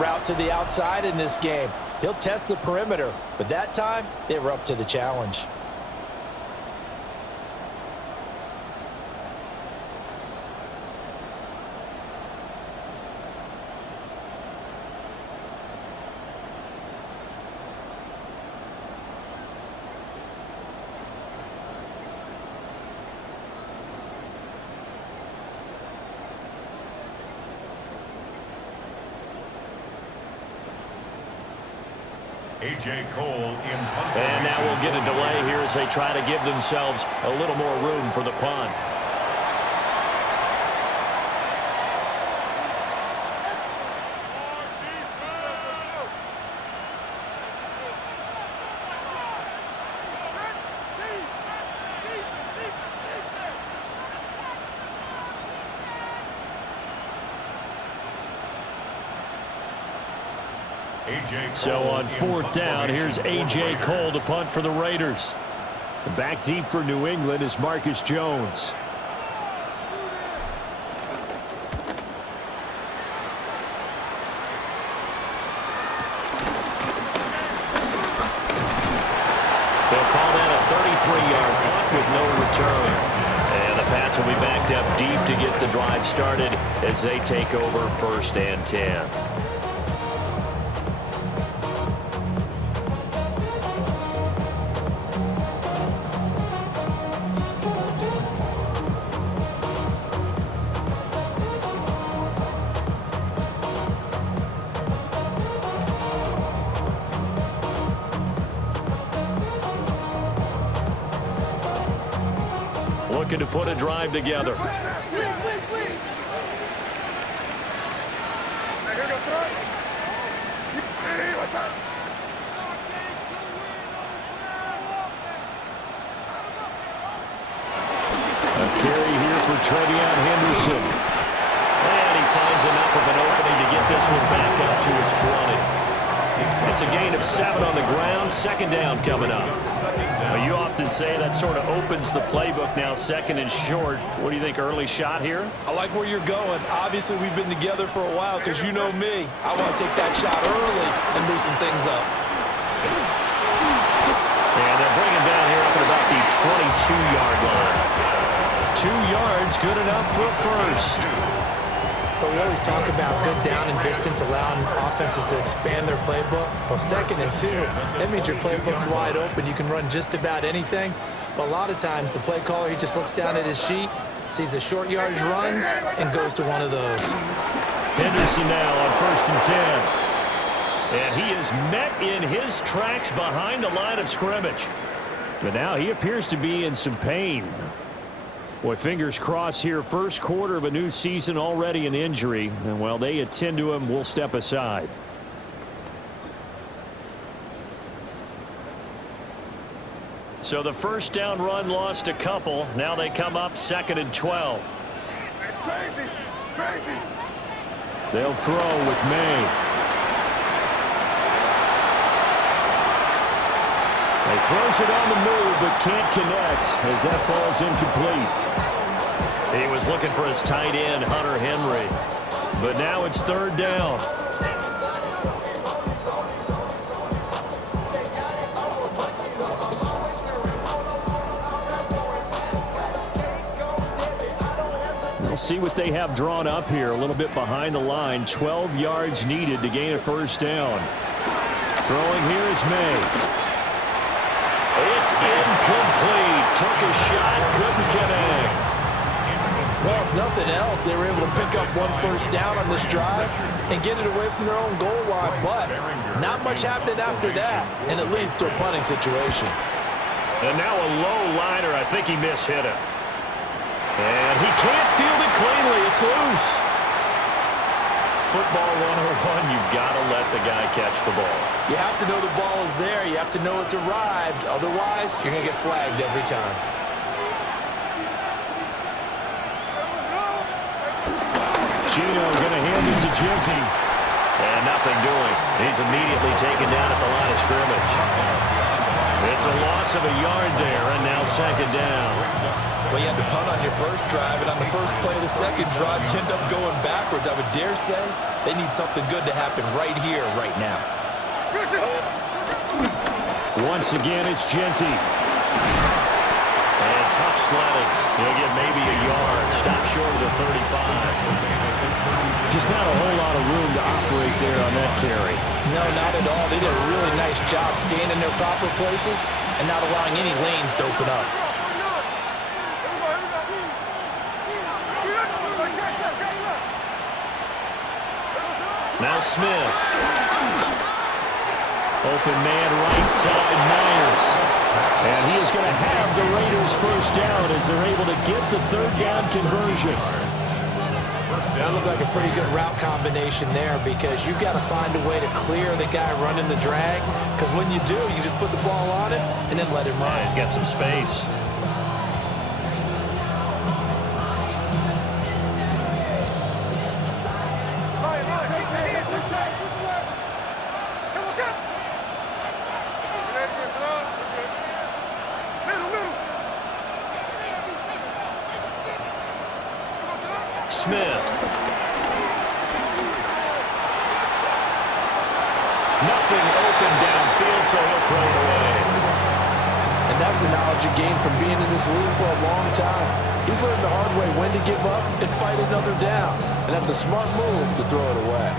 Route to the outside in this game. He'll test the perimeter, but that time they were up to the challenge. A.J. Cole in punt. And now we'll get a delay here as they try to give themselves a little more room for the punt. So on fourth down, here's A.J. Cole to punt for the Raiders. Back deep for New England is Marcus Jones. They'll call that a 33-yard punt with no return. And the Pats will be backed up deep to get the drive started as they take over 1st and 10. Looking to put a drive together. A carry here for Trevion Henderson. And he finds enough of an opening to get this one back up to his 20. It's a gain of 7 on the ground. 2nd down coming up. Well, you often say that sort of opens the playbook now, 2nd and short. What do you think, early shot here? I like where you're going. Obviously, we've been together for a while because you know me. I want to take that shot early and loosen things up. And they're bringing down here up at about the 22-yard line. 2 yards, good enough for first. But we always talk about good down and distance, allowing offenses to expand their playbook. Well, 2nd and 2, that means your playbook's wide open. You can run just about anything. But a lot of times, the play caller, he just looks down at his sheet, sees the short yardage runs, and goes to one of those. Henderson now on 1st and 10. And he is met in his tracks behind the line of scrimmage. But now he appears to be in some pain. Boy, fingers crossed here. 1st quarter of a new season, already an injury. And while they attend to him, we'll step aside. So the 1st down run lost a couple. Now they come up 2nd and 12. They'll throw with May. He throws it on the move, but can't connect as that falls incomplete. He was looking for his tight end, Hunter Henry. But now it's 3rd down. We'll see what they have drawn up here. A little bit behind the line. 12 yards needed to gain a 1st down. Throwing here is May. It's incomplete. Took a shot, couldn't connect. Well, if nothing else, they were able to pick up 1 1st down on this drive and get it away from their own goal line. But not much happened after that, and it leads to a punting situation. And now a low liner. I think he mishit it. And he can't field it cleanly. It's loose. Football 101, you've got to let the guy catch the ball. You have to know the ball is there. You have to know it's arrived. Otherwise, you're going to get flagged every time. Gino going to hand it to Ginty. And nothing doing. He's immediately taken down at the line of scrimmage. It's a loss of a yard there, and now second down. Well, you had to punt on your first drive, and on the first play of the second drive, you end up going backwards. I would dare say they need something good to happen right here, right now. Once again, it's Genty. And tough sledding. He'll get maybe a yard. Stop short of the 35. Just not a whole lot of room to operate there on that carry. No, not at all. They did a really nice job staying in their proper places and not allowing any lanes to open up. Now Smith. Open man right side, Myers. And he is going to have the Raiders first down as they're able to get the third down conversion. That looked like a pretty good route combination there because you've got to find a way to clear the guy running the drag, because when you do, you just put the ball on him and then let him run. He's got some space. Smith. Nothing open downfield, so he'll throw it away. And that's the knowledge you gain from being in this league for a long time. He's learned the hard way when to give up and fight another down. And that's a smart move to throw it away.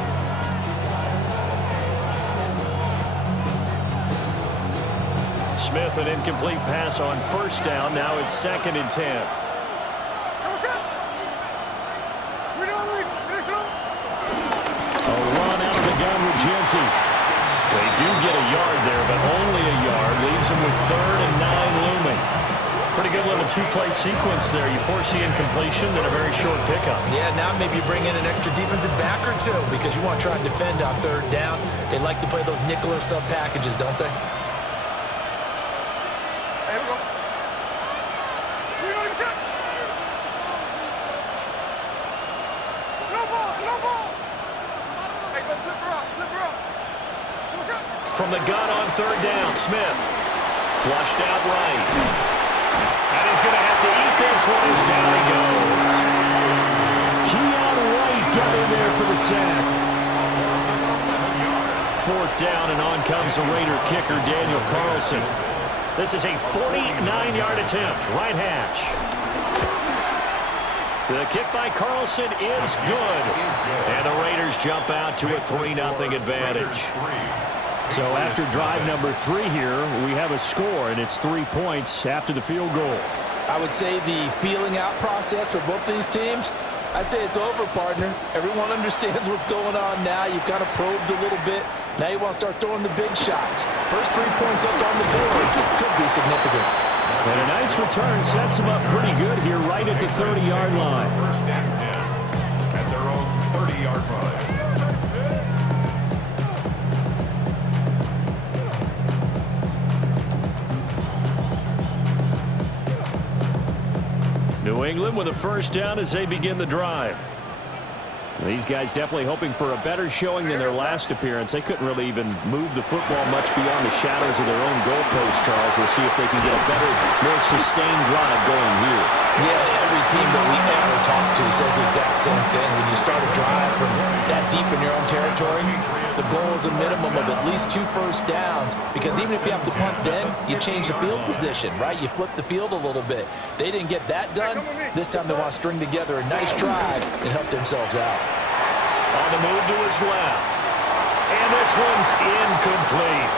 Smith, an incomplete pass on first down. Now it's 2nd and 10. Genty. They do get a yard there, but only a yard. Leaves them with 3rd and 9 looming. Pretty good little two-play sequence there. You force the incompletion, then a very short pickup. Yeah, now maybe you bring in an extra defensive back or two because you want to try and defend on 3rd down. They like to play those nickel or sub packages, don't they? From the gun on 3rd down, Smith. Flushed out right. And he's going to have to eat this one as down he goes. Keon White got in there for the sack. 4th down, and on comes the Raider kicker, Daniel Carlson. This is a 49-yard attempt, right hash. The kick by Carlson is good. And the Raiders jump out to a 3-0 advantage. So after drive number 3 here, we have a score, and it's 3 points after the field goal. I would say the feeling out process for both these teams, I'd say it's over, partner. Everyone understands what's going on now. You've kind of probed a little bit. Now you want to start throwing the big shots. First 3 points up on the board could be significant. And a nice return sets them up pretty good here right at the 30-yard line. 1st and 10 at their own 30-yard line. New England with a first down as they begin the drive. These guys definitely hoping for a better showing than their last appearance. They couldn't really even move the football much beyond the shadows of their own goalpost, Charles. We'll see if they can get a better, more sustained drive going here. Yeah, every team that we ever talk to says the exact same thing. When you start a drive from that deep in your own territory, the goal is a minimum of at least 2 first downs, because even if you have to punt then, you change the field position, right? You flip the field a little bit. They didn't get that done. This time they want to string together a nice drive and help themselves out. On the move to his left. And this one's incomplete.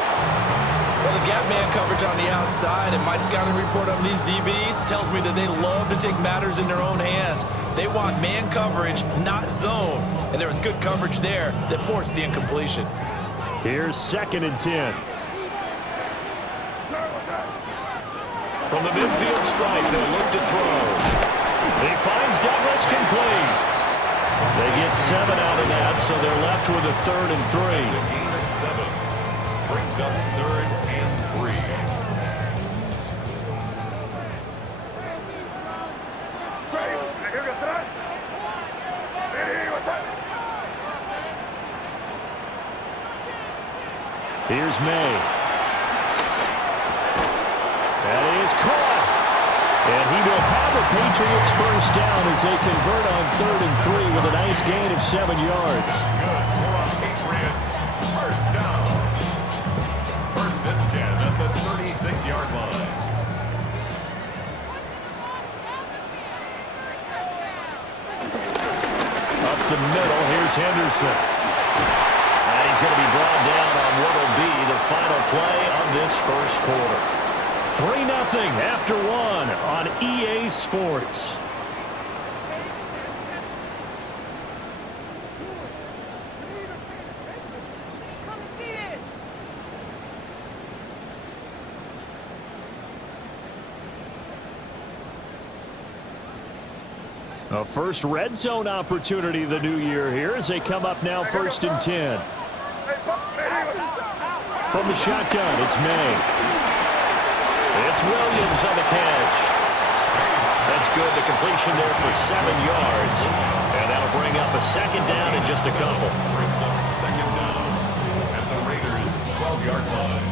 Well, they've got man coverage on the outside, and my scouting report on these DBs tells me that they love to take matters in their own hands. They want man coverage, not zone. And there was good coverage there that forced the incompletion. Here's 2nd and 10. From the midfield stripe, they'll look to throw. He finds Douglas complete. They get 7 out of that, so they're left with a 3rd and 3. Gain of 7 brings up 3rd and 3. Here's May. is caught. And he will have a Patriots first down as they convert on 3rd and 3 with a nice gain of 7 yards. That's good for a Patriots first down. 1st and 10 at the 36-yard line. Up the middle, here's Henderson. And he's going to be brought down on what will be the final play of this first quarter. 3-0 after 1 on EA Sports. A first red zone opportunity the new year here as they come up now 1st and 10. From the shotgun, it's May. It's Williams on the catch. That's good. The completion there for 7 yards. And that'll bring up a 2nd down in just a couple. Brings up 2nd down at the Raiders' 12-yard line.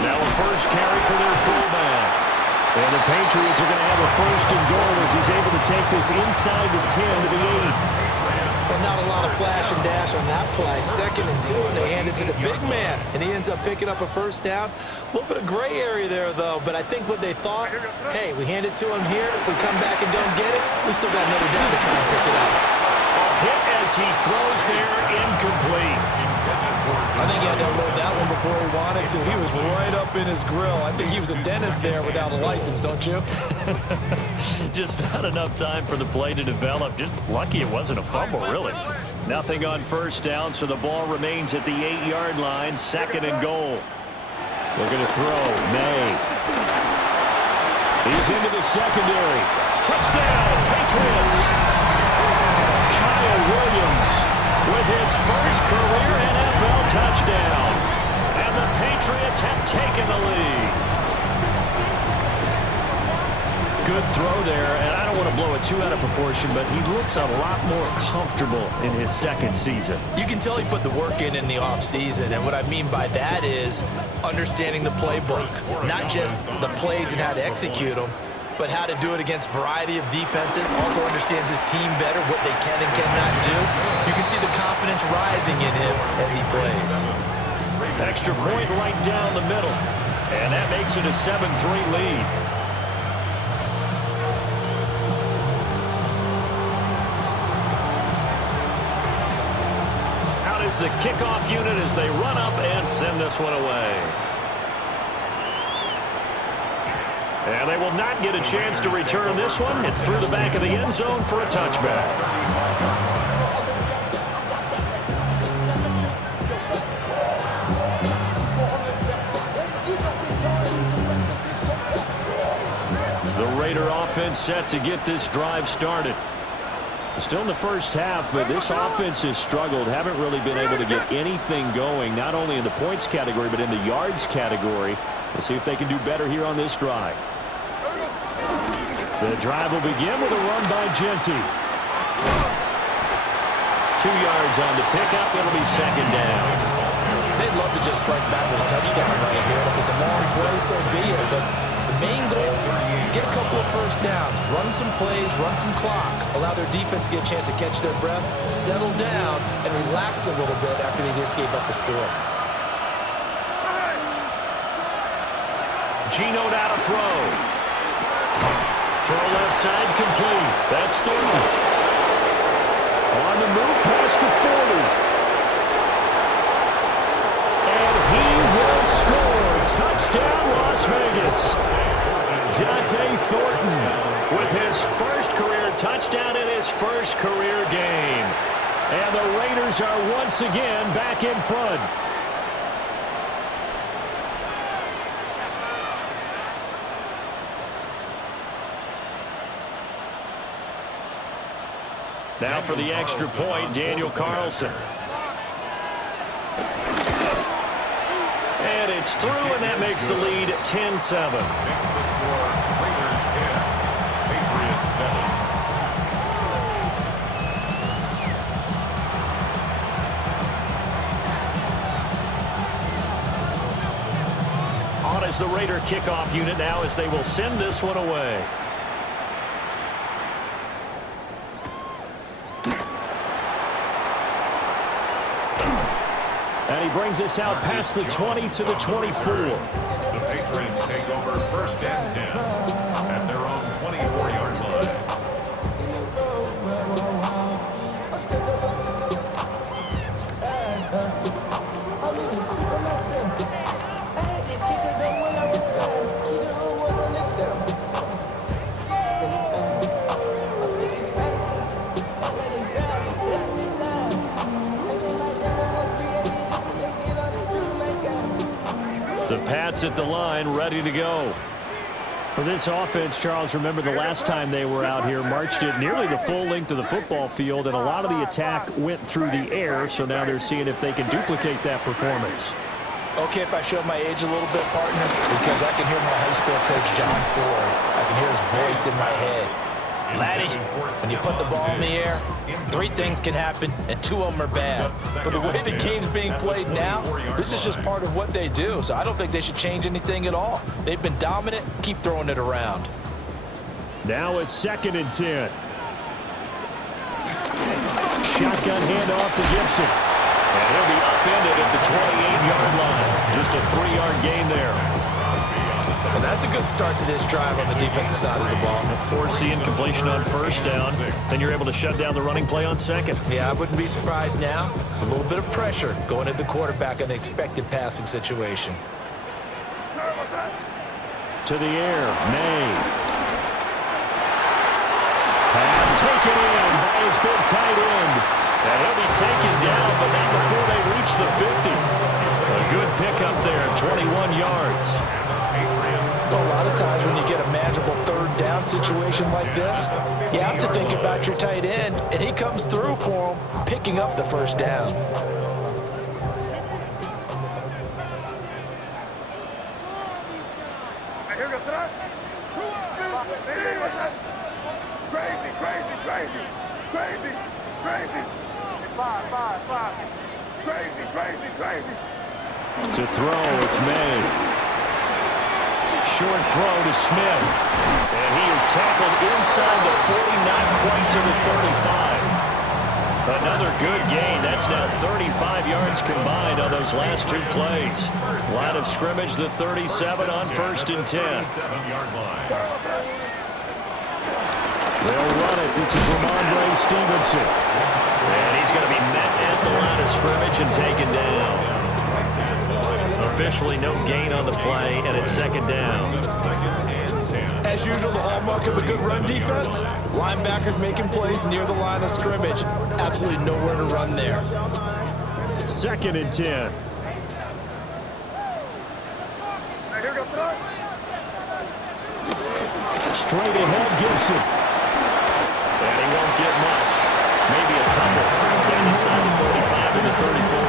Now a first carry for their fullback. And the Patriots are going to have a 1st and goal as he's able to take this inside the 10 to the 8. Well, not a lot of flash and dash on that play. 2nd and 2, and they hand it to the big man. And he ends up picking up a first down. A little bit of gray area there, though. But I think what they thought, hey, we hand it to him here. If we come back and don't get it, we still got another down to try and pick it up. Hit as he throws there, incomplete. I think he had to unload that one before he wanted to. He was right up in his grill. I think he was a dentist there without a license, don't you? Just not enough time for the play to develop. Just lucky it wasn't a fumble, really. Nothing on first down, so the ball remains at the 8-yard line. 2nd and goal. Looking to throw. May. He's into the secondary. Touchdown, Patriots. Kyle Williams with his first career NFL touchdown. And the Patriots have taken the lead. Good throw there, and I don't want to blow it too out of proportion, but he looks a lot more comfortable in his 2nd season. You can tell he put the work in the offseason, and what I mean by that is understanding the playbook. Not just the plays and how to execute them, but how to do it against a variety of defenses. Also understands his team better, what they can and cannot do. You can see the confidence rising in him as he plays. Extra point right down the middle. And that makes it a 7-3 lead. Out is the kickoff unit as they run up and send this one away. And they will not get a chance to return this one. It's through the back of the end zone for a touchback. The Raider offense set to get this drive started. Still in the first half, but this offense has struggled. Haven't really been able to get anything going, not only in the points category, but in the yards category. We'll see if they can do better here on this drive. The drive will begin with a run by Genty. 2 yards on the pickup. It'll be 2nd down. They'd love to just strike back with a touchdown right here. And if it's a long play, so be it. But the main goal, get a couple of first downs, run some plays, run some clock, allow their defense to get a chance to catch their breath, settle down, and relax a little bit after they just gave up a score. Geno now to throw. Throw left side complete. That's Thornton. On the move past the 40. And he will score. Touchdown, Las Vegas. Dante Thornton with his first career touchdown in his first career game. And the Raiders are once again back in front. Now for the extra point, Daniel Carlson. And gets through, and that makes the lead 10-7. Makes the score Raiders 10, Patriots 7. On as the Raider kickoff unit now as they will send this one away. And he brings us out past the 20 to the 24. The Patriots take over 1st and 10 at their own 24-yard line. The Pats at the line, ready to go. For this offense, Charles, remember the last time they were out here, marched it nearly the full length of the football field, and a lot of the attack went through the air, so now they're seeing if they can duplicate that performance. Okay, if I show my age a little bit, partner, because I can hear my high school coach, John Ford. I can hear his voice in my head. Laddie, when you put the ball in the air, 3 things can happen, and 2 of them are bad. But the way the game's being played now, this is just part of what they do, so I don't think they should change anything at all. They've been dominant. Keep throwing it around. Now a 2nd and 10. Shotgun handoff to Gibson. And he'll be upended at the 28-yard line. Just a 3-yard gain there. And that's a good start to this drive on the defensive side of the ball. Forcing incompletion on 1st down. Then you're able to shut down the running play on 2nd. Yeah, I wouldn't be surprised now. A little bit of pressure going at the quarterback in an expected passing situation. To the air, May. Pass taken in by his big tight end. And he'll be taken down, but not before they reach the 50. A good pickup there, 21 yards. Well, a lot of times when you get a manageable 3rd down situation like this, you have to think about your tight end, and he comes through for him, picking up the 1st down. To throw, it's May. Short throw to Smith. And he is tackled inside the 40, not quite to the 35. Another good gain. That's now 35 yards combined on those last 2 plays. Line of scrimmage, the 37 on 1st and 10. They'll run it. This is Ramondre Stevenson. And he's going to be met at the line of scrimmage and taken down. Officially no gain on the play, and it's 2nd down. As usual, the hallmark of a good run defense, linebackers making plays near the line of scrimmage. Absolutely nowhere to run there. 2nd and 10. Straight ahead, Gibson. And he won't get much. Maybe a couple. Down inside the 45 and the 34.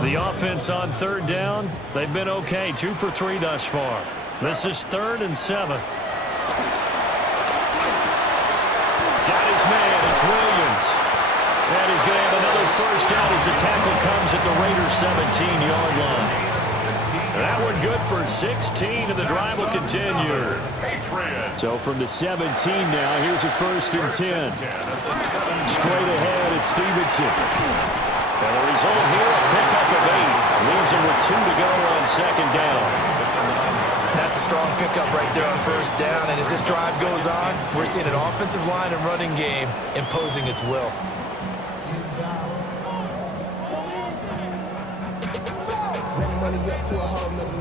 The offense on 3rd down, they've been okay. 2 for 3 thus far. This is 3rd and 7. Got his man. It's Williams. And he's going to have another 1st down as the tackle comes at the Raiders' 17-yard line. That one good for 16, and the drive will continue. So from the 17 now, here's a 1st and 10. Straight ahead, it's Stevenson. And the result here, a pickup of 8. Leaves him with 2 to go on 2nd down. That's a strong pickup right there on 1st down, and as this drive goes on, we're seeing an offensive line and running game imposing its will.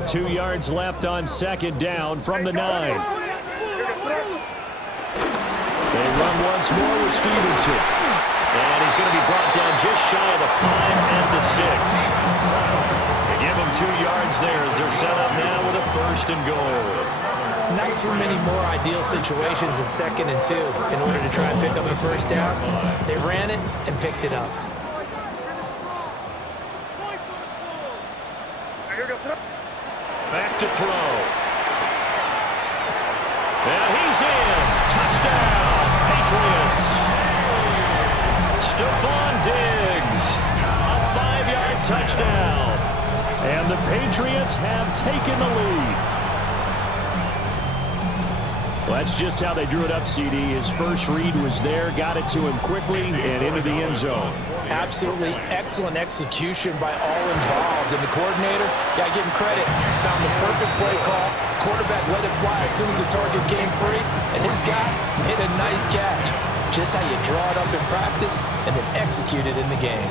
Two yards left on 2nd down from the 9. They run once more with Stevenson. And he's going to be brought down just shy of the 5 and the 6. They give him yards there as they're set up now with a 1st and goal. Not too many more ideal situations in 2nd and 2 in order to try and pick up a 1st down. They ran it and picked it up. Back to throw. And he's in. Touchdown, Patriots. Stephon Diggs. A 5-yard touchdown. And the Patriots have taken the lead. Well, that's just how they drew it up, CD. His first read was there, got it to him quickly, and into the end zone. Absolutely excellent execution by all involved. And the coordinator, got to give him credit, found the perfect play call. Quarterback let it fly as soon as the target came free, and his guy hit a nice catch. Just how you draw it up in practice and then execute it in the game.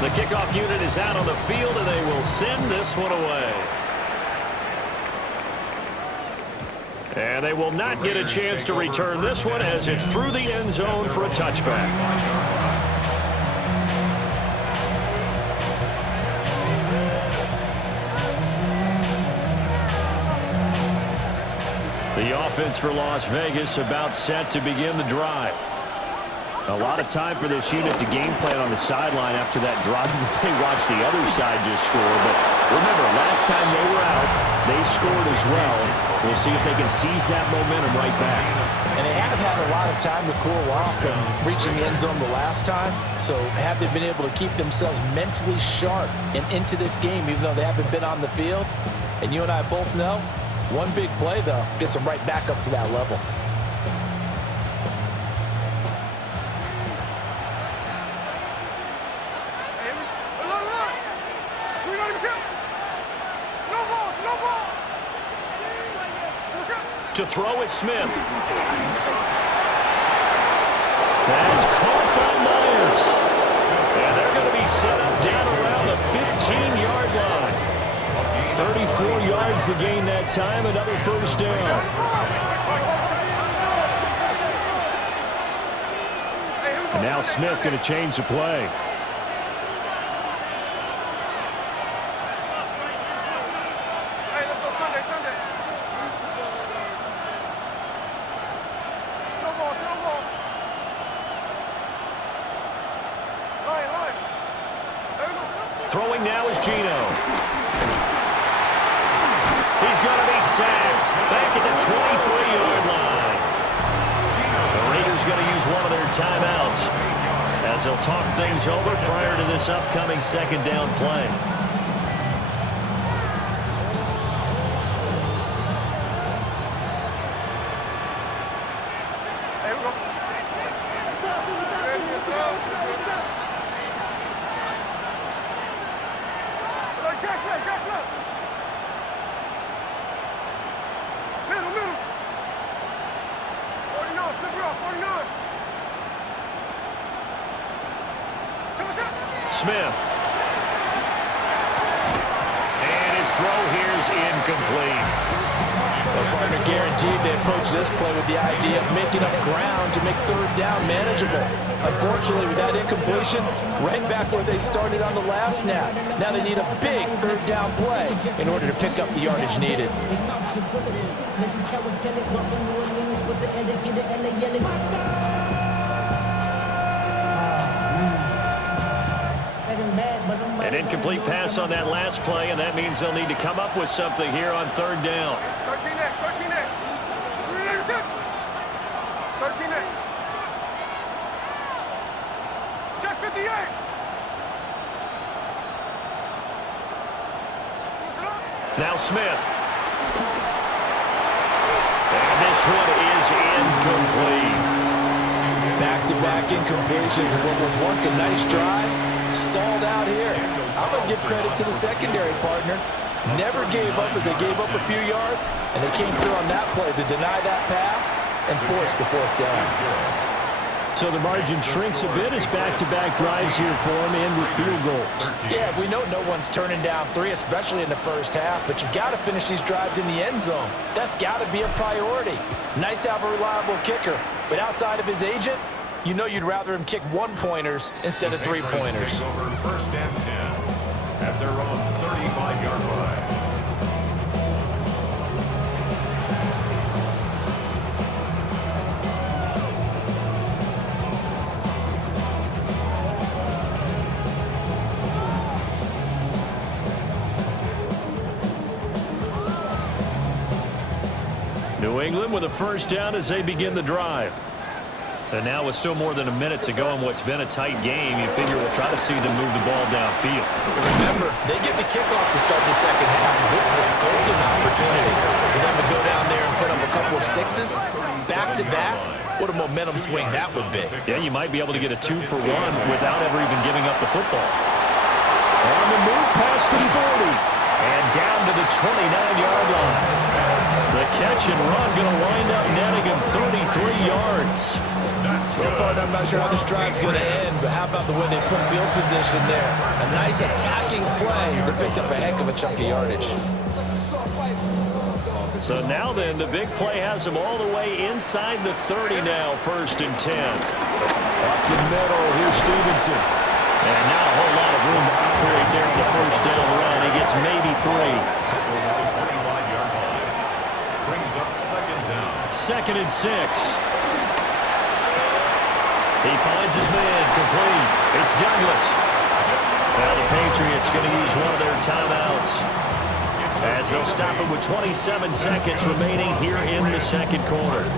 The kickoff unit is out on the field, and they will send this one away. And they will not get a chance to return this one as it's through the end zone for a touchback. The offense for Las Vegas about set to begin the drive. A lot of time for this unit to game plan on the sideline after that drive that they watched the other side just score. But remember, last time they were out, they scored as well. We'll see if they can seize that momentum right back. And they have had a lot of time to cool off from reaching the end zone the last time. So have they been able to keep themselves mentally sharp and into this game, even though they haven't been on the field? And you and I both know, one big play, though, gets them right back up to that level. To throw is Smith. That's caught by Myers. And they're going to be set up down around the 15-yard line. 34 yards to gain that time, another 1st down. And now Smith going to change the play. Throwing now is Gino. He's going to be sacked back at the 23-yard line. The Raiders going to use one of their timeouts as they'll talk things over prior to this upcoming 2nd down play. Smith. And his throw here is incomplete. Well, partner, guaranteed they approach this play with the idea of making up ground to make 3rd down manageable. Unfortunately, with that incompletion, right back where they started on the last snap. Now they need a big 3rd down play in order to pick up the yardage needed. An incomplete pass on that last play, and that means they'll need to come up with something here on 3rd down. 13 Check 58. Now Smith. And this one is incomplete. Back-to-back incompletions of what was once a nice drive. Stalled out here. I'm going to give credit to the secondary partner. Never gave up as they gave up a few yards, and they came through on that play to deny that pass and force the 4th down. So the margin shrinks a bit as back-to-back drives here for him and with field goals. Yeah, we know no one's turning down 3, especially in the first half, but you've got to finish these drives in the end zone. That's got to be a priority. Nice to have a reliable kicker, but outside of his agent, you know you'd rather him kick 1-pointers instead of 3-pointers. Over first and 10 at their own 35-yard line. New England with a first down as they begin the drive. And now with still more than a minute to go in what's been a tight game, you figure we'll try to see them move the ball downfield. Remember, they get the kickoff to start the second half, so this is a golden opportunity for them to go down there and put up a couple of sixes, back-to-back. What a momentum swing that would be. Yeah, you might be able to get a 2-for-1 without ever even giving up the football. On the move past the 40 and down to the 29-yard line. The catch and run going to wind up netting him 33 yards. Well, partner, I'm not sure how this drive's going to end, but how about the way they flip field position there? A nice attacking play that picked up a heck of a chunk of yardage. So now then, the big play has him all the way inside the 30 now, first and 10. Up the middle, here's Stevenson. And now a whole lot of room to operate there on the first down run. He gets maybe 3. 25-yard line. Brings up second down. 2nd and 6. He finds his man, complete. It's Douglas. Now the Patriots going to use one of their timeouts as they'll stop it with 27 seconds remaining here in the second quarter.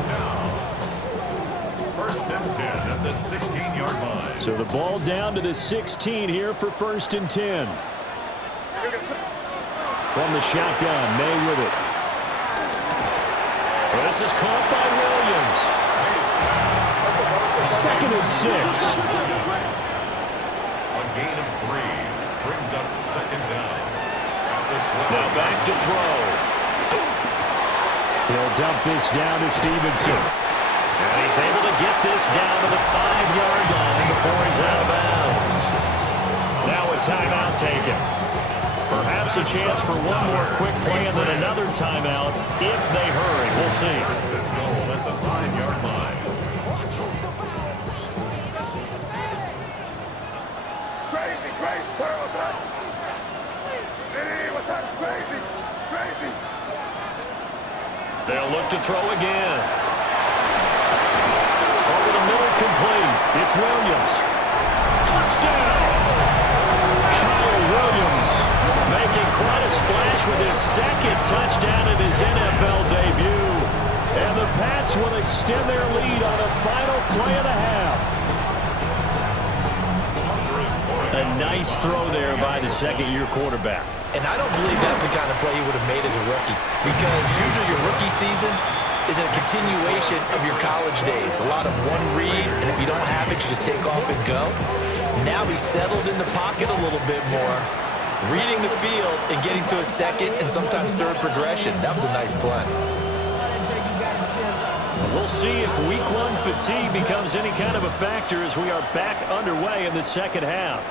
First and 10 at the 16-yard line. So the ball down to the 16 here for first and 10. From the shotgun, May with it. This is caught by Williams. 2nd and 6. A gain of 3 brings up second down. Now back to throw. He'll dump this down to Stevenson. And he's able to get this down to the 5-yard line before he's out of bounds. Now a timeout taken. Perhaps a chance for one more quick play and then another timeout if they hurry. We'll see. Goal at the 5-yard line. They'll look to throw again. Over the middle, complete. It's Williams. Touchdown! Kyle Williams making quite a splash with his second touchdown in his NFL debut. And the Pats will extend their lead on a final play of the half. A nice throw there by the second-year quarterback. And I don't believe that's the kind of play he would have made as a rookie, because usually your rookie season is a continuation of your college days. A lot of one read, and if you don't have it, you just take off and go. Now he's settled in the pocket a little bit more, reading the field and getting to a second and sometimes third progression. That was a nice play. We'll see if week 1 fatigue becomes any kind of a factor as we are back underway in the second half.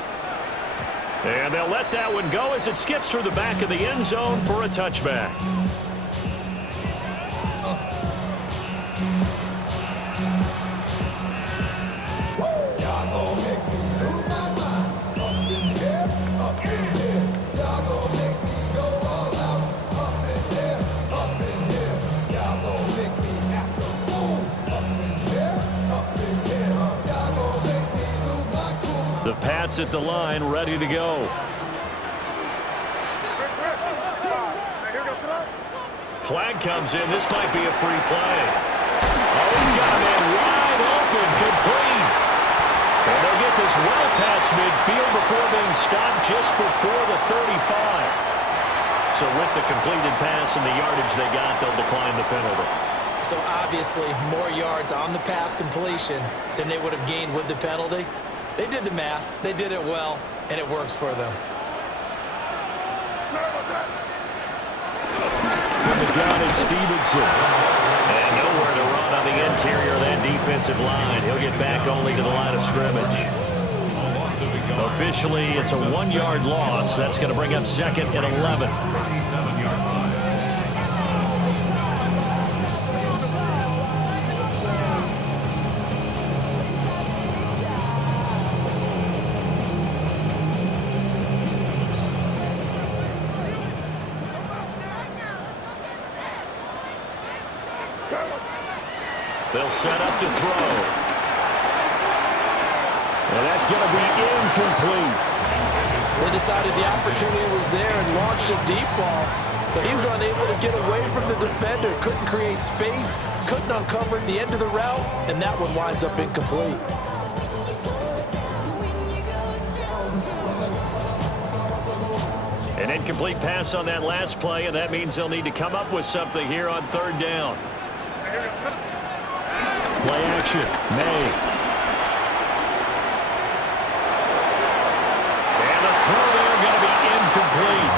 And they'll let that one go as it skips through the back of the end zone for a touchback. The Pats at the line, ready to go. Flag comes in. This might be a free play. Oh, he's got a man wide open, complete. And they'll get this well past midfield before being stopped just before the 35. So with the completed pass and the yardage they got, they'll decline the penalty. So obviously more yards on the pass completion than they would have gained with the penalty. They did the math, they did it well, and it works for them. Down at Stevenson. And nowhere to run on the interior of that defense. defensive line. He'll get back only to the line of scrimmage. Officially, it's a 1-yard loss. That's going to bring up 2nd and 11. 37-yard line. They'll set up to throw. And that's going to be incomplete. They decided the opportunity was there and launched a deep ball, but he was unable to get away from the defender, couldn't create space, couldn't uncover at the end of the route, and that one winds up incomplete. An incomplete pass on that last play, and that means they'll need to come up with something here on 3rd down. Play action, May. And the throw there going to be incomplete.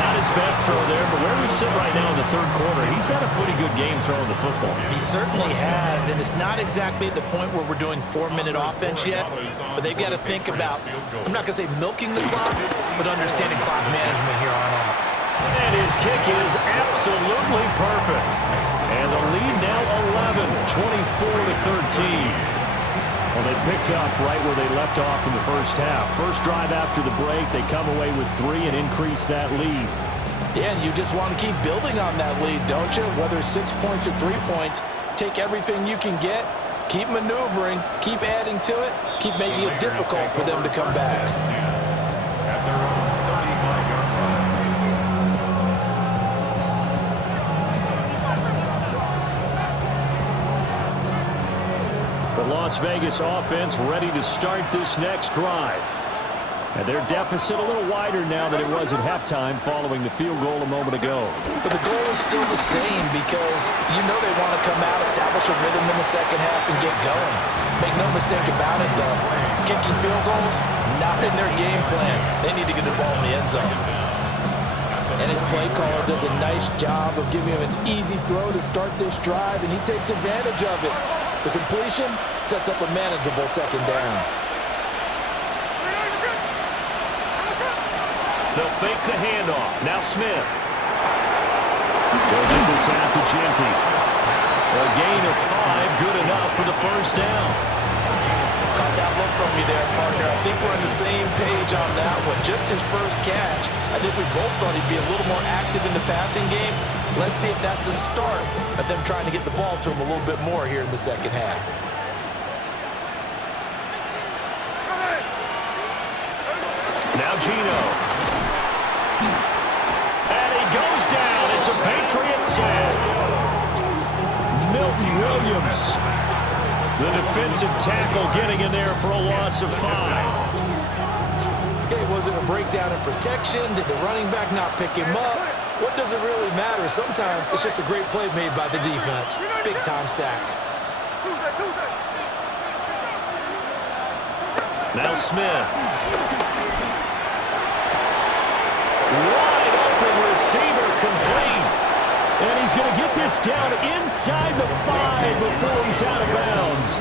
Not his best throw there, but where we sit right now in the 3rd quarter, he's had a pretty good game throwing the football. He certainly has, and it's not exactly at the point where we're doing 4-minute offense yet, but they've got to think about, I'm not going to say milking the clock, but understanding clock management here on out. And his kick is absolutely perfect. And the lead now 11, 24-13. Well, they picked up right where they left off in the first half. First drive after the break, they come away with 3 and increase that lead. Yeah, and you just want to keep building on that lead, don't you? Whether it's 6 points or 3 points, take everything you can get, keep maneuvering, keep adding to it, keep making it difficult for them to come back. At their own 35-yard line. The Las Vegas offense ready to start this next drive. And their deficit a little wider now than it was at halftime following the field goal a moment ago. But the goal is still the same because you know they want to come out, establish a rhythm in the second half, and get going. Make no mistake about it, though. Kicking field goals, not in their game plan. They need to get the ball in the end zone. And his play caller does a nice job of giving him an easy throw to start this drive, and he takes advantage of it. The completion sets up a manageable 2nd down. They'll fake the handoff. Now Smith. They'll get this out to Genty. A gain of 5, good enough for the first down. Caught that look from me there, partner. I think we're on the same page on that one. Just his first catch. I think we both thought he'd be a little more active in the passing game. Let's see if that's the start of them trying to get the ball to him a little bit more here in the second half. Now Gino. And he goes down. It's a Patriot sack. Milton Williams, the defensive tackle, getting in there for a loss of 5. Okay, was it a breakdown in protection? Did the running back not pick him up? What does it really matter? Sometimes it's just a great play made by the defense. Big-time sack. Now Smith. Wide open receiver complete. And he's going to get this down inside the 5 before he's out of bounds.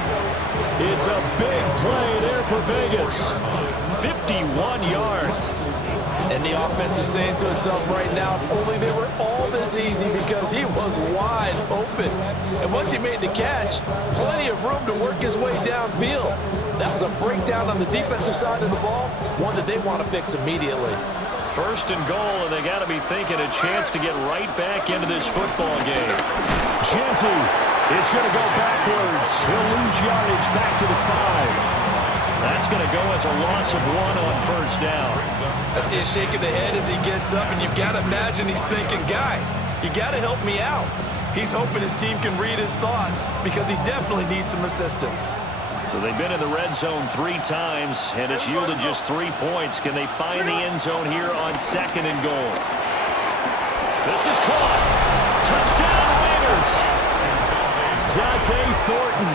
It's a big play there for Vegas. 51 yards. And the offense is saying to itself right now, only they were all this easy because he was wide open. And once he made the catch, plenty of room to work his way downfield. That was a breakdown on the defensive side of the ball, one that they want to fix immediately. First and goal, and they got to be thinking a chance to get right back into this football game. Genty is going to go backwards. He'll lose yardage back to the 5. That's going to go as a loss of 1 on first down. I see a shake of the head as he gets up, and you've got to imagine he's thinking, guys, you got to help me out. He's hoping his team can read his thoughts because he definitely needs some assistance. So they've been in the red zone 3 times, and it's yielded just 3 points. Can they find the end zone here on 2nd and goal? This is caught. Touchdown Raiders. Dante Thornton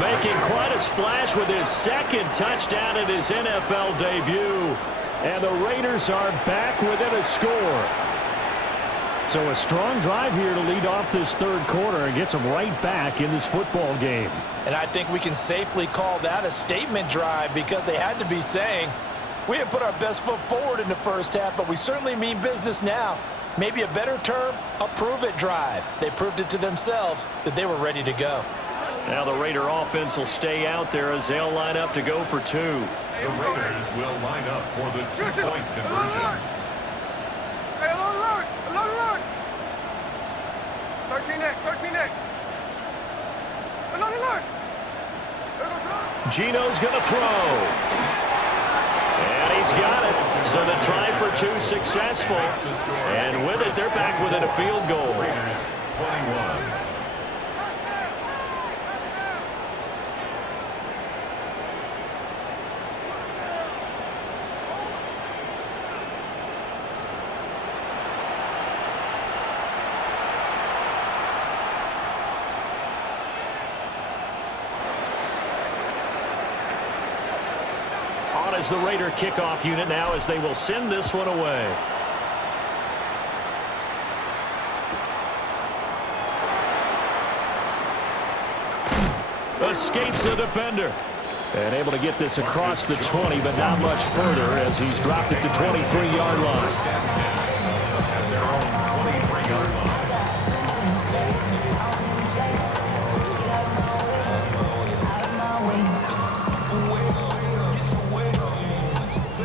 making quite a splash with his 2nd touchdown in his NFL debut. And the Raiders are back within a score. So a strong drive here to lead off this third quarter and gets them right back in this football game. And I think we can safely call that a statement drive because they had to be saying, we didn't put our best foot forward in the first half, but we certainly mean business now. Maybe a better term, a prove-it drive. They proved it to themselves that they were ready to go. Now the Raider offense will stay out there as they'll line up to go for two. The Raiders will line up for the two-point conversion. 13X. Gino's going to throw. And he's got it. So the try for two successful. And with it, they're back within a field goal. Raiders 21. As the Raider kickoff unit now as they will send this one away. Escapes the defender. And able to get this across the 20, but not much further as he's dropped it to 23-yard line. At their own 23-yard line.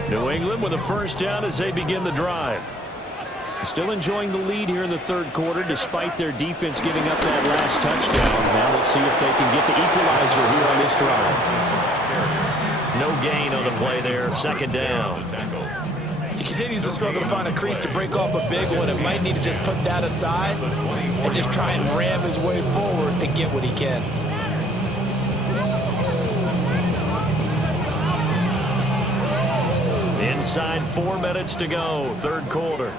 New England with a first down as they begin the drive. Still enjoying the lead here in the third quarter despite their defense giving up that last touchdown. Now let's see if they can get the equalizer here on this drive. No gain on the play there, second down. He continues to struggle to find a crease to break off a big one. It might need to just put that aside and just try and ram his way forward and get what he can. Inside 4 minutes to go, third quarter.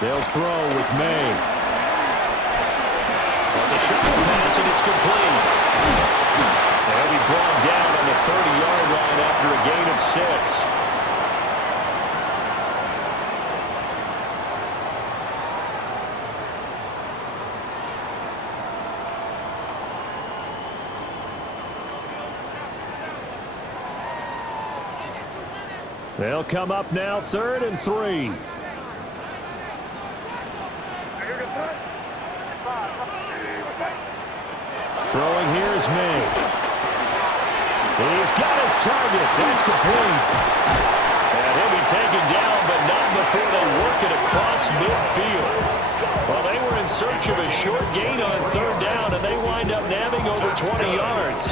They'll throw with May. It's a shuttle pass, and it's complete. They'll be brought down on the 30-yard line after a gain of 6. They'll come up now, 3rd and 3. Throwing here is May. He's got his target. That's complete. And he'll be taken down, but not before they work it across midfield. Well, they were in search of a short gain on 3rd down, and they wind up nabbing over 20 yards.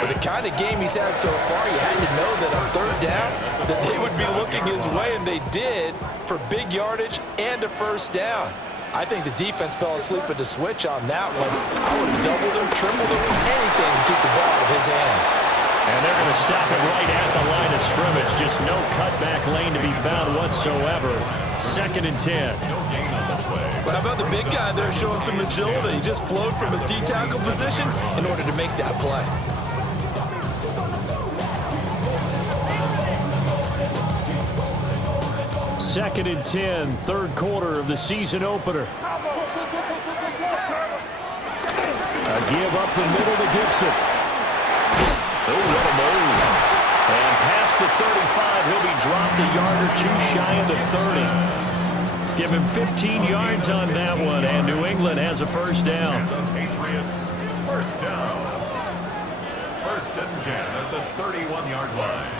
With the kind of game he's had so far, you had to know that on 3rd down, that they would be looking his way, and they did, for big yardage and a first down. I think the defense fell asleep at the switch on that one. I would have doubled him, tripled him, anything to keep the ball out of his hands. And they're going to stop it right at the line of scrimmage. Just no cutback lane to be found whatsoever. 2nd and 10. But how about the big guy there showing some agility? He just flowed from his D-tackle position in order to make that play. Second and 10, third quarter of the season opener. A give up the middle to Gibson. Oh, what a move. And past the 35, he'll be dropped a yard or two shy of the 30. Give him 15 yards on that one, and New England has a first down. And the Patriots, first down. 1st and 10 at the 31-yard line.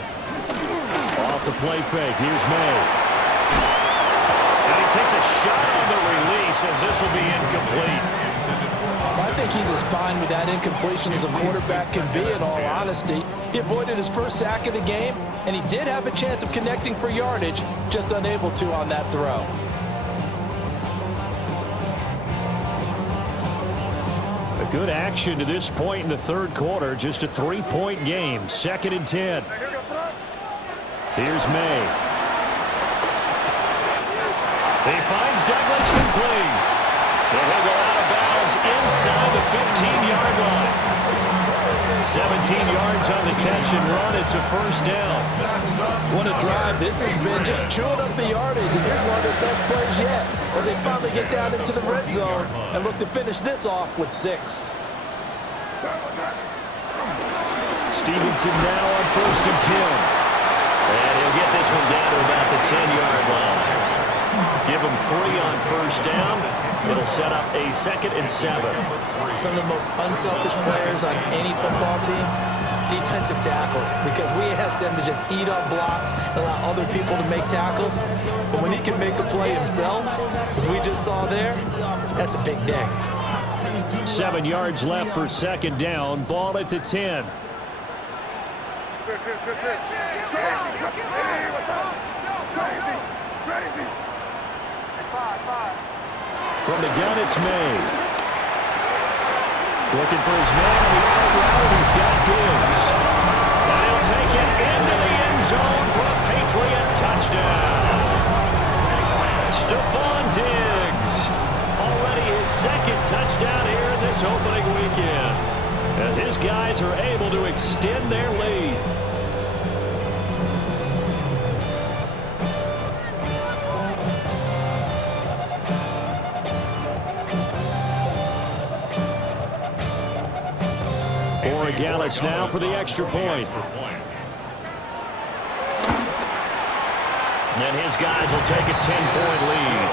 Off the play fake, here's May. And he takes a shot on the release as this will be incomplete. I think he's as fine with that incompletion as a quarterback can be, in all honesty. He avoided his first sack of the game, and he did have a chance of connecting for yardage, just unable to on that throw. A good action to this point in the third quarter, just a 3-point game, 2nd and 10. Here's May. He finds Douglas complete. And he'll go out of bounds inside the 15-yard line. 17 yards on the catch and run. It's a first down. What a drive this has been, just chewing up the yardage. And here's one of their best plays yet as they finally get down into the red zone and look to finish this off with 6. Stevenson now on 1st and 10. And he'll get this one down to about the 10-yard line. Give him 3 on first down. It'll set up a 2nd and 7. Some of the most unselfish players on any football team, defensive tackles, because we ask them to just eat up blocks, allow other people to make tackles. But when he can make a play himself, as we just saw there, that's a big day. 7 yards left for 2nd down. Ball at the 10. From the gun, it's May. Looking for his man on the out route. He's got Diggs. And he'll take it into the end zone for a Patriot touchdown. Stephon Diggs. Already his 2nd touchdown here in this opening weekend, as his guys are able to extend their lead. Gallis now for the extra point. And his guys will take a 10-point lead.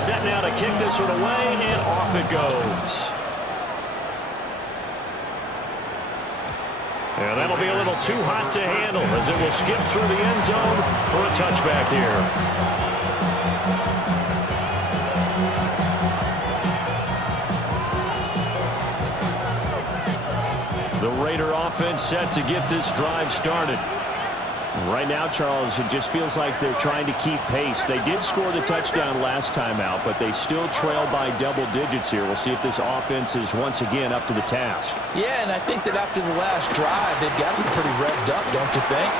Set now to kick this one away, and off it goes. And that'll be a little too hot to handle as it will skip through the end zone for a touchback here. The Raider offense set to get this drive started. Right now, Charles, it just feels like they're trying to keep pace. They did score the touchdown last time out, but they still trail by double digits here. We'll see if this offense is once again up to the task. Yeah, and I think that after the last drive, they've got to be pretty revved up, don't you think?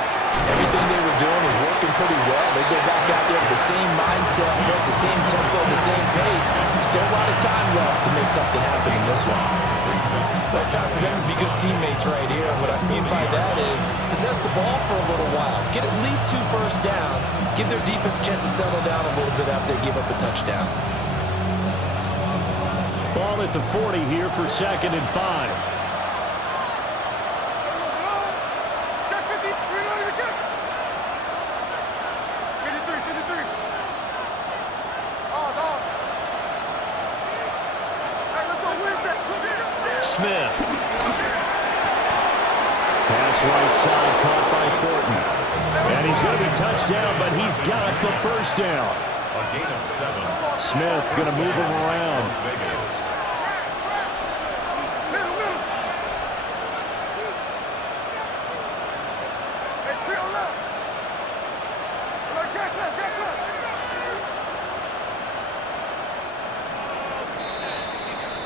Everything they were doing was working pretty well. They go back out there with the same mindset, the same tempo, the same pace. Still a lot of time left to make something happen in this one. So it's time for them to be good teammates right here. What I mean by that is possess the ball for a little while. Get at least 2 first downs. Give their defense a chance to settle down a little bit after they give up a touchdown. Ball at the 40 here for 2nd and 5. Smith. Pass right side, caught by Thornton. And he's going to be touched down, but he's got the first down. A gain of 7. Smith going to move him around.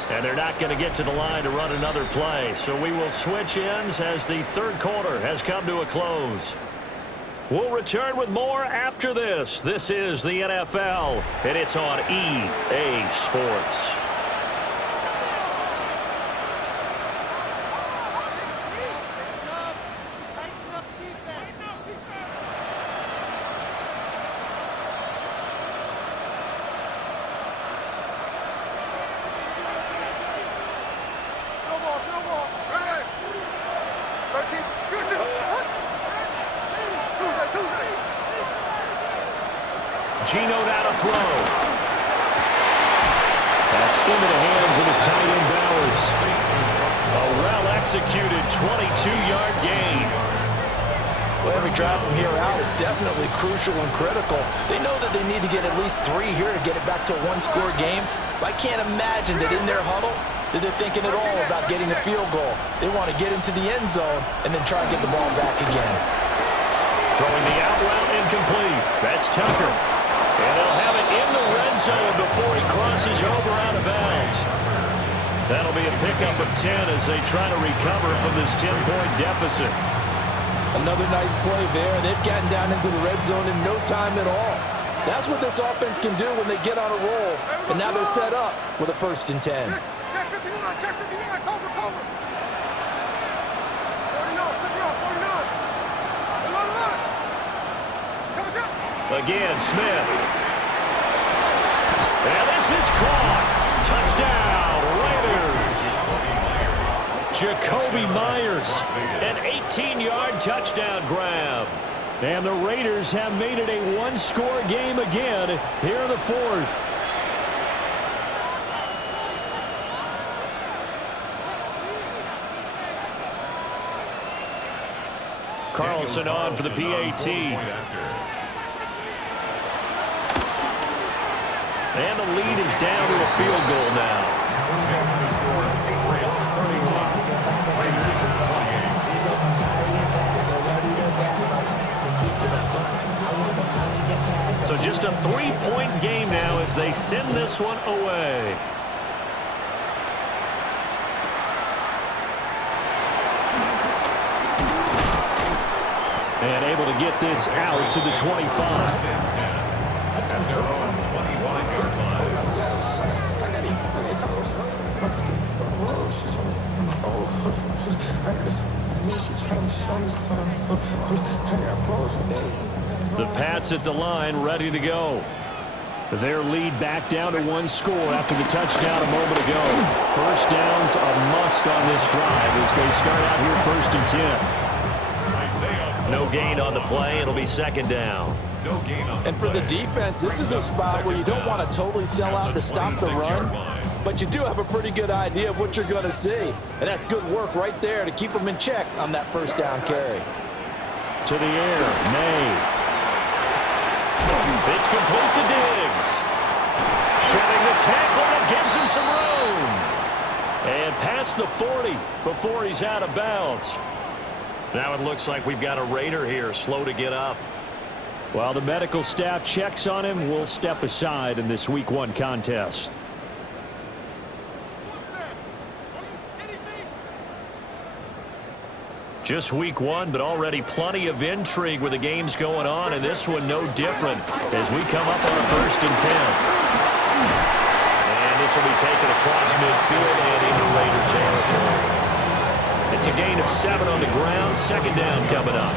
And they're not going to get to the line to run another play. So we will switch ends as the 3rd quarter has come to a close. We'll return with more after this. This is the NFL, and it's on EA Sports. Gino down to throw. That's into the hands of his tight end Bowers. A well-executed 22-yard gain. Well, every drive from here out is definitely crucial and critical. They know that they need to get at least 3 here to get it back to a 1-score game. But I can't imagine that in their huddle that they're thinking at all about getting a field goal. They want to get into the end zone and then try and get the ball back again. Throwing the out route incomplete. That's Tucker. And they'll have it in the red zone before he crosses over out of bounds. That'll be a pickup of 10 as they try to recover from this 10-point deficit. Another nice play there. They've gotten down into the red zone in no time at all. That's what this offense can do when they get on a roll. And now they're set up with a 1st and 10. Check 59, check 59, cover, cover. 49, check it out, 49. Line. Come on, Again, Smith. And this is caught. Touchdown, Raiders. Jacoby Myers, an 18-yard touchdown grab. And the Raiders have made it a one-score game again here in the 4th. Carlson on for the PAT. And the lead is down to a field goal now. So just a 3-point game now as they send this one away. And able to get this out to the 25. The Pats at the line ready to go. Their lead back down to 1 score after the touchdown a moment ago. First down's a must on this drive as they start out here 1st and 10. No gain on the play. It'll be 2nd down. And for the defense, this is a spot where you don't want to totally sell out to stop the run, but you do have a pretty good idea of what you're going to see. And that's good work right there to keep them in check on that 1st down carry. To the air, May. It's complete to Diggs. Shedding the tackle that gives him some room. And past the 40 before he's out of bounds. Now it looks like we've got a Raider here, slow to get up. While the medical staff checks on him, we'll step aside in this Week 1 contest. Just Week 1, but already plenty of intrigue with the games going on, and this one no different as we come up on a 1st and 10. And this will be taken across midfield and into Raider territory. It's a gain of 7 on the ground, 2nd down coming up.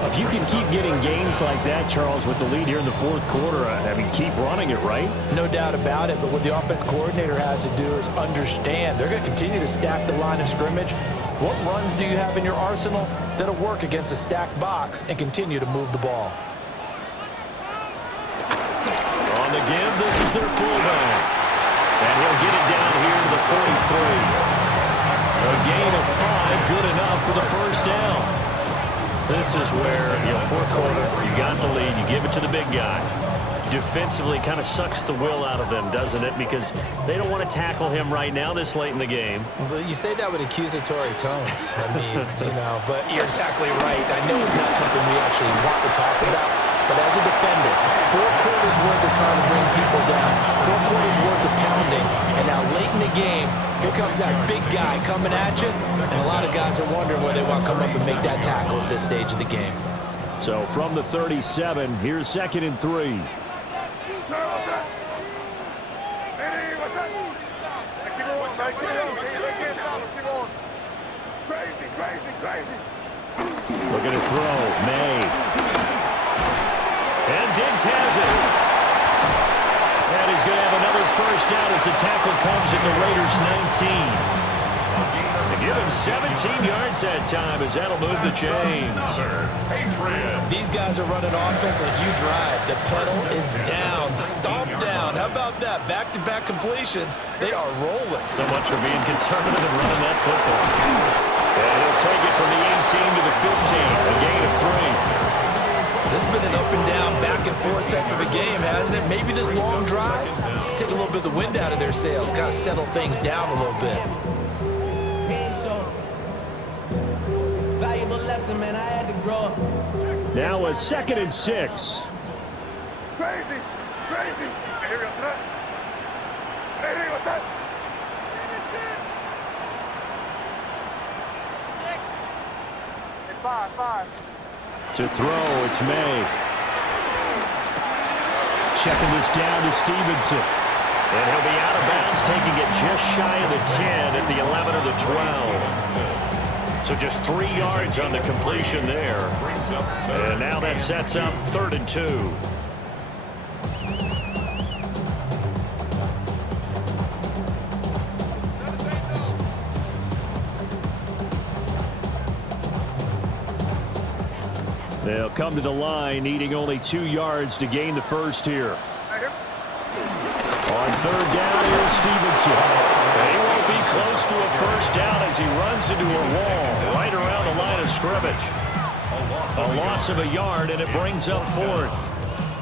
If you can keep getting gains like that, Charles, with the lead here in the 4th quarter, I mean, keep running it, right? No doubt about it, but what the offense coordinator has to do is understand. They're going to continue to stack the line of scrimmage. What runs do you have in your arsenal that'll work against a stacked box and continue to move the ball? On the give, this is their fullback. And he'll get it down here to the 43. A gain of 5, good enough for the 1st down. This is where, 4th quarter, you got the lead, you give it to the big guy. Defensively kind of sucks the will out of them, doesn't it? Because they don't want to tackle him right now this late in the game. But you say that with accusatory tones. I mean, but you're exactly right. I know it's not something we actually want to talk about, but as a defender, 4 quarters worth of trying to bring people down, 4 quarters worth of pounding, and now late in the game, here comes that big guy coming at you, and a lot of guys are wondering where they want to come up and make that tackle at this stage of the game. So from the 37, here's 2nd and 3. Looking to throw, May. And Diggs has it. And he's going to have another 1st down as the tackle comes at the Raiders 19. They give him 17 yards that time as that'll move the chains. These guys are running offense like you drive. The pedal is down, stomp down. How about that? Back-to-back completions. They are rolling. So much for being conservative and running that football. And he'll take it from the 18 to the 15. A gain of 3. This has been an up and down, back and forth type of a game, hasn't it? Maybe this long drive, take a little bit of the wind out of their sails, kind of settle things down a little bit. Now a 2nd and 6. Crazy. Hey, what's that? Hey, what's that? To throw, it's May. Checking this down to Stevenson. And he'll be out of bounds, taking it just shy of the 10 at the 11 or the 12. So just 3 yards on the completion there. And now that sets up 3rd and 2. They'll come to the line, needing only 2 yards to gain the first here. On 3rd down, here's Stevenson. And he won't be close to a first down as he runs into a wall right around the line of scrimmage. A loss of a yard, and it brings up 4th.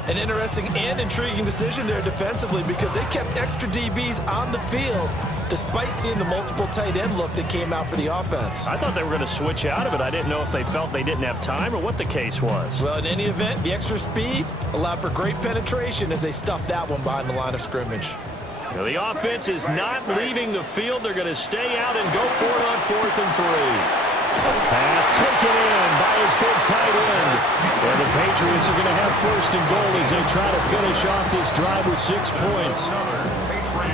An interesting and intriguing decision there defensively because they kept extra DBs on the field despite seeing the multiple tight end look that came out for the offense. I thought they were going to switch out of it. I didn't know if they felt they didn't have time or what the case was. Well, in any event, the extra speed allowed for great penetration as they stuffed that one behind the line of scrimmage. Now, the offense is not leaving the field. They're going to stay out and go for it on 4th and 3. Pass taken in by his big tight end. And the Patriots are going to have 1st and goal as they try to finish off this drive with 6 points.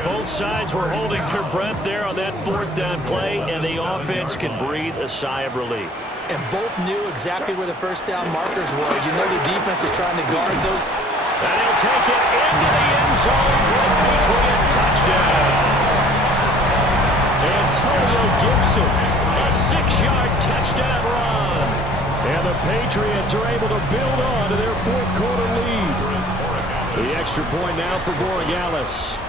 Both sides were holding their breath there on that 4th down play, and the offense can breathe a sigh of relief. And both knew exactly where the first down markers were. You know the defense is trying to guard those. And he'll take it into the end zone for a Patriot touchdown. Antonio Gibson, a 6-yard touchdown run. And the Patriots are able to build on to their 4th quarter lead. The extra point now for Borregales.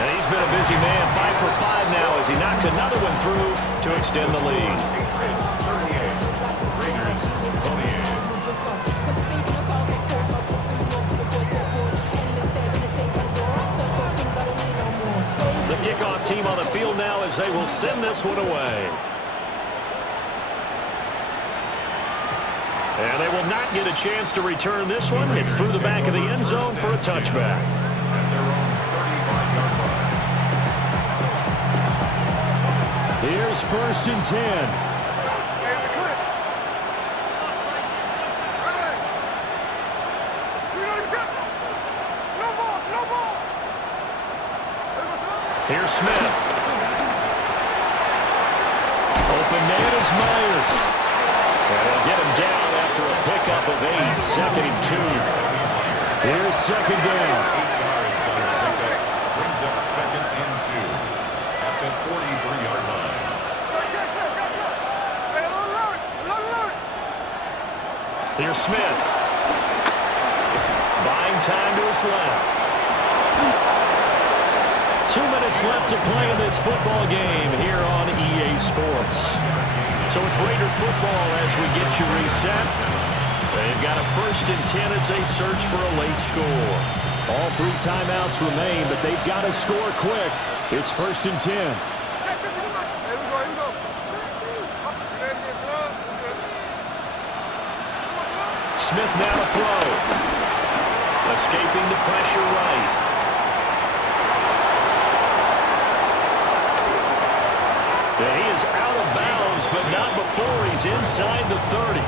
And he's been a busy man, 5 for 5 now as he knocks another one through to extend the lead. The kickoff team on the field now as they will send this one away. And they will not get a chance to return this one. It's through the back of the end zone for a touchback. Here's 1st and 10. Here's Smith. Open man is Myers. And they'll get him down after a pickup of 8. 2nd and 2. Here's 2nd down. Brings up 2nd and 2 at the 43-yard line. Here's Smith. Buying time to his left. 2 minutes left to play in this football game here on EA Sports. So it's Raider football as we get you reset. They've got a 1st and 10 as they search for a late score. All 3 timeouts remain, but they've got to score quick. It's 1st and 10. Smith now to throw. Escaping the pressure right. And he is out of bounds, but not before he's inside the 30.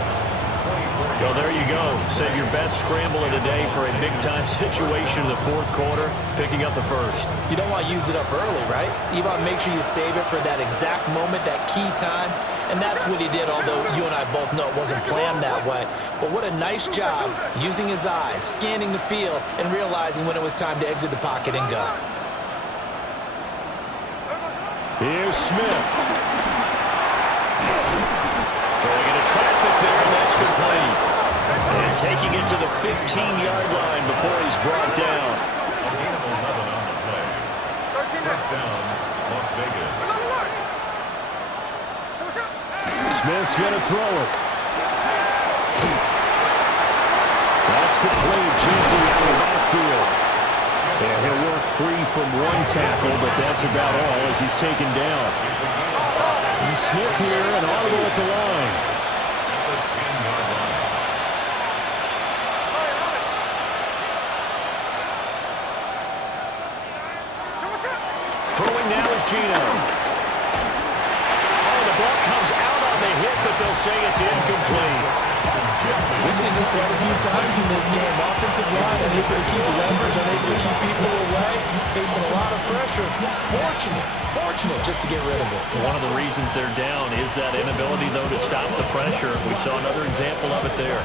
Well, there you go. Save your best scramble of the day for a big-time situation in the 4th quarter, picking up the 1st. You don't want to use it up early, right? You want to make sure you save it for that exact moment, that key time. And that's what he did, although you and I both know it wasn't planned that way. But what a nice job using his eyes, scanning the field, and realizing when it was time to exit the pocket and go. Here's Smith. Throwing into traffic there, and that's complete. And taking it to the 15-yard line before he's brought down. A gain of 11 on the play. 1st down, Las Vegas. Smith's going to throw it. That's complete. Jeanty out of the backfield. And he'll work free from 1 tackle, but that's about all as he's taken down. And Smith here and audible at the line. Throwing now is Gino. say it's incomplete. We've seen this quite a few times in this game. Offensive line unable to keep leverage, unable to keep people away, facing a lot of pressure. Fortunate just to get rid of it. One of the reasons they're down is that inability, though, to stop the pressure. We saw another example of it there.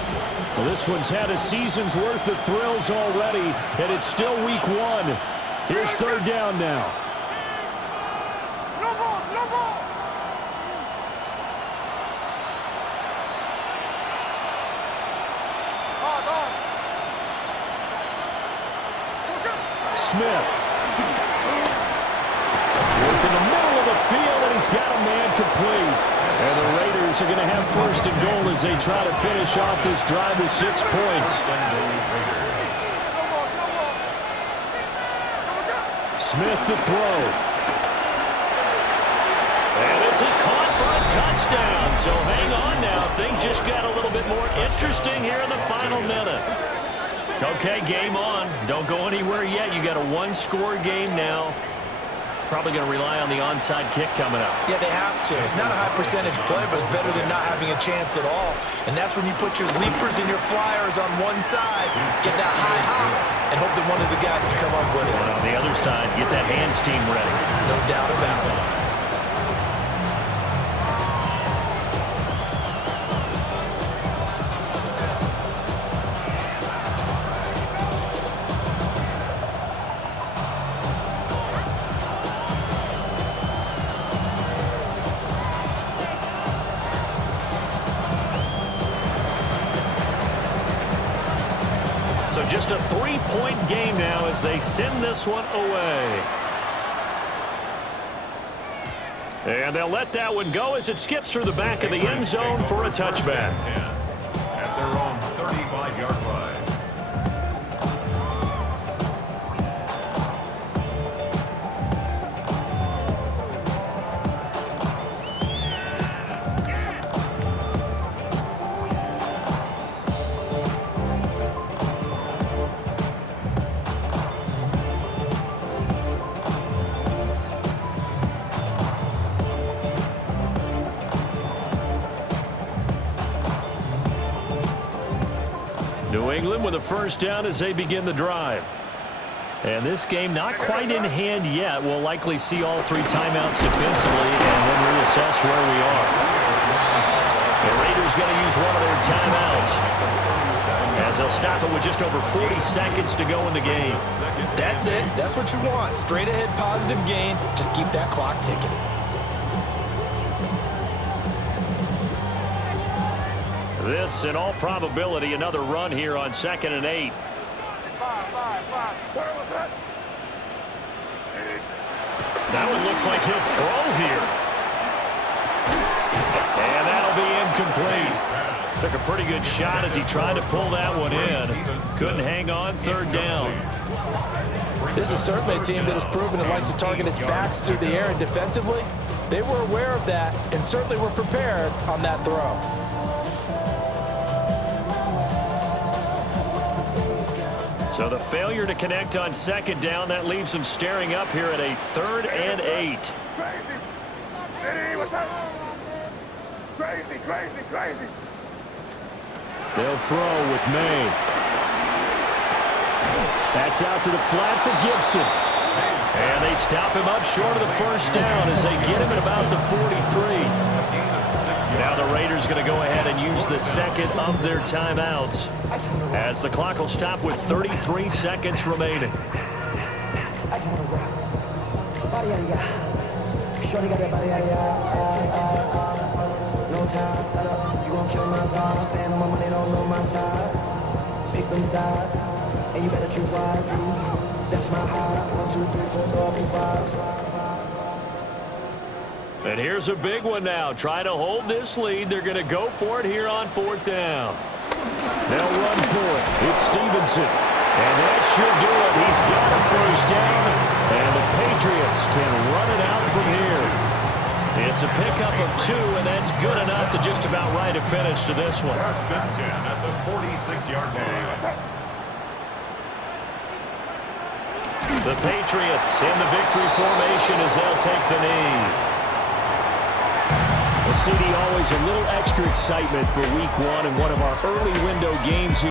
Well, this one's had a season's worth of thrills already, and it's still week 1. Here's third down now. No ball, no ball. Smith. Work in the middle of the field, and he's got a man complete. And the Raiders are going to have first and goal as they try to finish off this drive with 6 points. Smith to throw. And this is caught for a touchdown. So hang on now. Things just got a little bit more interesting here in the final minute. Okay, game on. Don't go anywhere yet. You got a one-score game now. Probably going to rely on the onside kick coming up. Yeah, they have to. It's not a high-percentage play, but it's better than not having a chance at all. And that's when you put your leapers and your flyers on one side, get that high hop, and hope that one of the guys can come up with it. And on the other side, get that hands team ready. No doubt about it. So just a 3-point game now as they send this one away. And they'll let that one go as it skips through the back of the end zone for a touchback. At their own 35-yard line. New England with a first down as they begin the drive. And this game not quite in hand yet. We'll likely see all 3 timeouts defensively and then reassess where we are. The Raiders going to use one of their timeouts as they'll stop it with just over 40 seconds to go in the game. That's it. That's what you want. Straight ahead positive gain. Just keep that clock ticking. This, in all probability, another run here on 2nd and 8. Where was that? That one looks like he'll throw here. And that'll be incomplete. Took a pretty good shot as he tried to pull that one in. Couldn't hang on, 3rd down. This is certainly a team that has proven it likes to target its backs through the air, and defensively, they were aware of that and certainly were prepared on that throw. So the failure to connect on 2nd down, that leaves them staring up here at a 3rd and 8. Crazy. Hey, what's up? Crazy. They'll throw with May. That's out to the flat for Gibson. And they stop him up short of the first down as they get him at about the 43. Now the Raiders going to go ahead and use the second of their timeouts as the clock will stop with 33 seconds remaining. And you better choose wisely. That's my high. 1, 2, 3, 4, 5. And here's a big one now. Try to hold this lead. They're going to go for it here on 4th down. They'll run for it. It's Stevenson. And that should do it. He's got a first down. And the Patriots can run it out from here. It's a pickup of 2, and that's good enough to just about write a finish to this one. 1st and 10 at the 46-yard line. The Patriots in the victory formation as they'll take the knee. Well, CD, always a little extra excitement for week one and one of our early window games here.